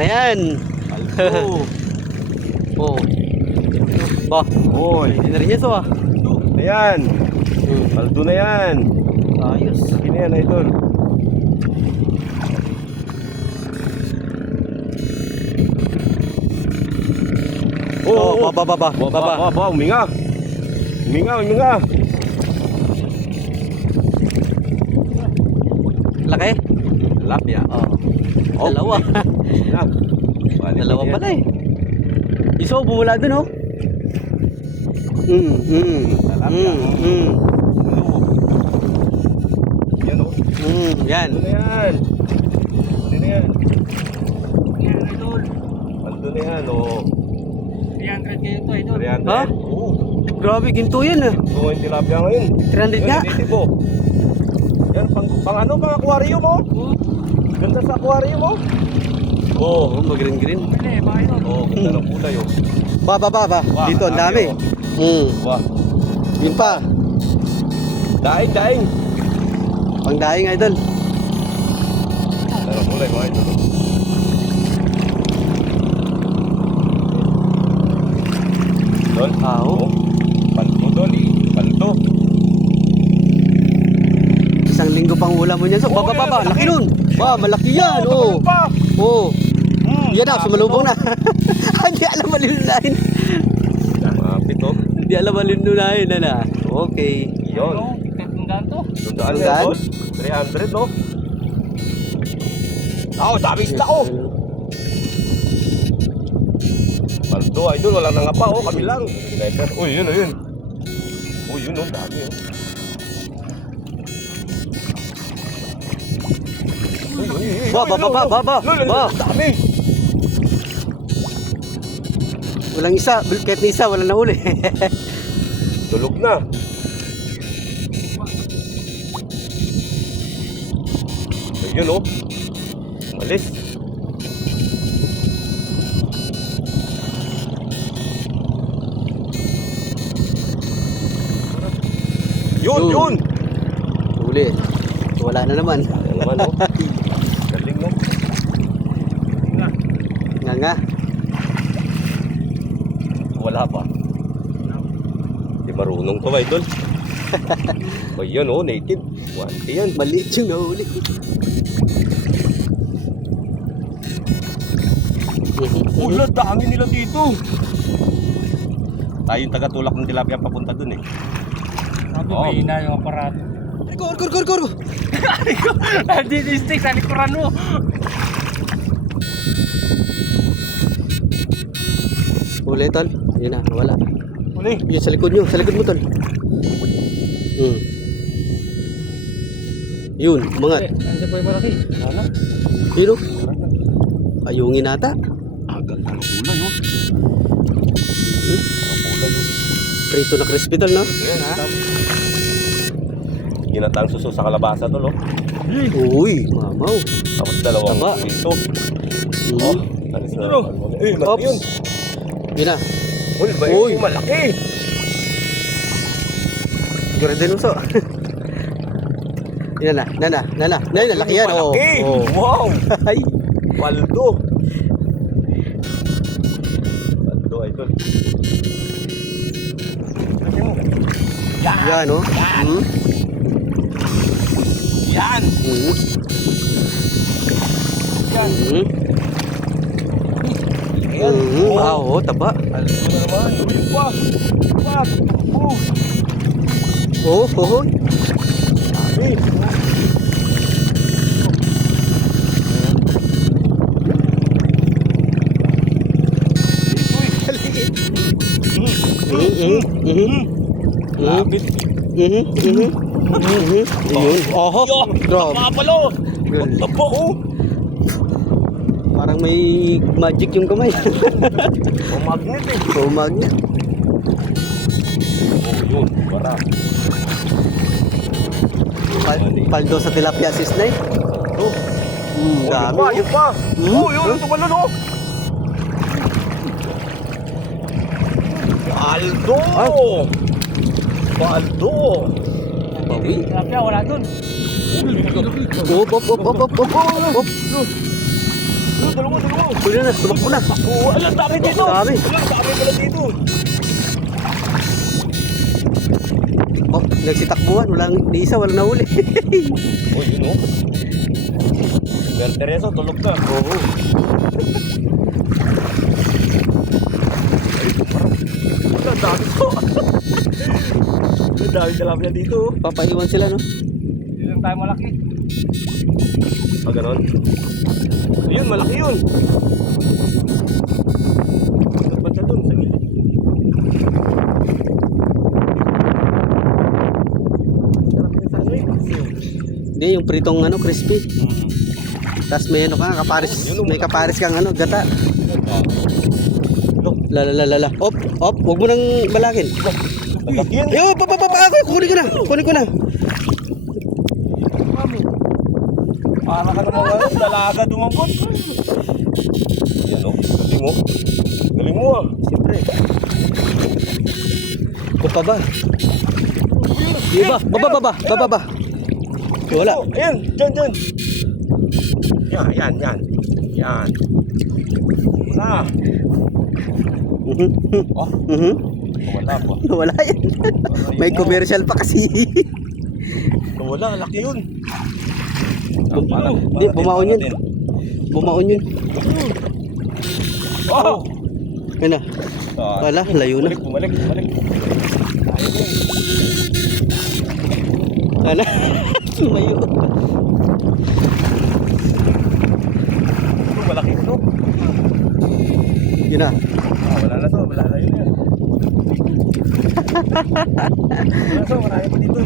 na yan. Paldo. Oh. Ba, Oy. hindi na rin yan so ah. Ayan. Paldo na yan. Ayos. Laki na yan, idol. Oh, baba. Uminga. Uminga. Laki? Tilapia. Oh. Dalawa. Na. Dalawa pala eh. Iso, bumula dun oh. Tilapia. Yan oh. Yan. Paldo na yan. Paldo na yan. Yan, idol. Paldo na yan oh. 300 kayo ito, idol. 300. Ha? Oo. Grabe, ginto yan ah. Ito yung tilapia ngayon. 300 nga. Yan, yan pang ano, pang aquarium mo. Ganda sa aquarium mo. Oh, mag-green. Pili, mga idol. Oh, ganda ng kulay oh. Ba. Wah, Dito, ang dami. oh. Wah. Yun pa. Daing. Pang daing, idol. Ganda ng kulay mga idol. Dol. Oo. Paldo, Doli. Paldo. Isang linggo pang ulam mo niyan. So, Oh, baba. yan, Laki nun. Ba, malaki yan. Oh. Pa. Oh. Yan na, sumalubong na. Hindi alam malinunahin. Mapit oh. Hindi alam malinunahin. Ano? Okay. Yun. Tandaan to. Tundaan na Tundaan? Dol. 300 no. Oh, dami isda oh. Paldo, idol, wala nang apa oh, kami lang. Uy, yun. Uy, yun oh, dami oh. Uy. Ba. Dami. Walang isa. Kahit ni isa, walang nahuli. Tulog na. Ayun oh. Malis. Yun. Huli. Wala na naman. Ano naman oh. Galing no. Nga. Wala pa. Di marunong to, idol. O yun oh, native. Wante yan. Maliit yung nahuli. Ula, dami nila dito. Tayo yung tagatulak ng tilapia papunta dun eh. Sabi, Oh. may ina yung aparato. Kor. Hindi, stick sa likuran mo. Huli, tol. Yun na, wala. Uli. Yun, sa likod mo, tol. Yun, mga. Nandiyan po yung malaki. Ano? Sino? Ayungin nata. Agad ang kulay oh. Ang kulay oh. Prito na crispy, tol, no? Ayan ha. Ginatang suso sa kalabasa tol oh. Uy, mamaw. Tapos dalawang Taba. ito. Mm. Oh. Alis na. Eh, malaki Ops. yun. Yun na. Uy, malaki. Siguro din uso. Yan na. Laki yan. Oh. Malaki. Oh. Wow. Ay. Paldo. Paldo, idol. Yan, oh. Yan. Wow, taba. Alis mo na naman. Uy, pa. Oh. Dami. Lapit. Yun. Oh, grabe. Kapalo. Taba oh. Parang may magic yung kamay. Oh, magnet eh. So, magnet. Oh, yun. Para. Paldo sa tilapia sis na eh. Oh. Dami. Yun pa. Oh, yun. Tumalon oh. Paldo. Paldo. Bawi. Tilapia, wala dun. Op. dalawa. Huli na, tumakbo na. Oo, alam, dami dito. Dami. Alam, dami pala dito. Oh, nagsitakbuhan. Walang ni isa, walang nahuli. Oh, yun o. Pero Tereso, tulog na. Oo. Wala, dami to. Ang dami tilapia dito. Papaiwan sila, no? Hindi lang tayo malaki. Ah, ganon. Ayun, malaki yun. Dapat siya dun, sa gilid. Sarap yung sandwich. Hindi, yung pritong ano, crispy. Tapos may ano ka, kaparis. May kaparis kang ano, gata. Look, Lala. Op. Huwag mo nang balakin. malaki yan. Yo, ako. Kunin ko na. Para ka naman ano, dalaga dumambot. Yan o, galing mo. Galing mo ah. Siyempre. Pa ba? Di ba? Baba. Wala. Oh, ayan, dyan. Yan. Wala. Oh, wala po. Wala yan. May commercial pa kasi. Wala, laki yun. Hindi, bumaon yun. Oh! Yan na. Wala, layo na. Bumalik. Ano? Lumayo. Ito, malaki ito. Yun na. Wala na to, wala na yun yan. Wala to, marami pa dito.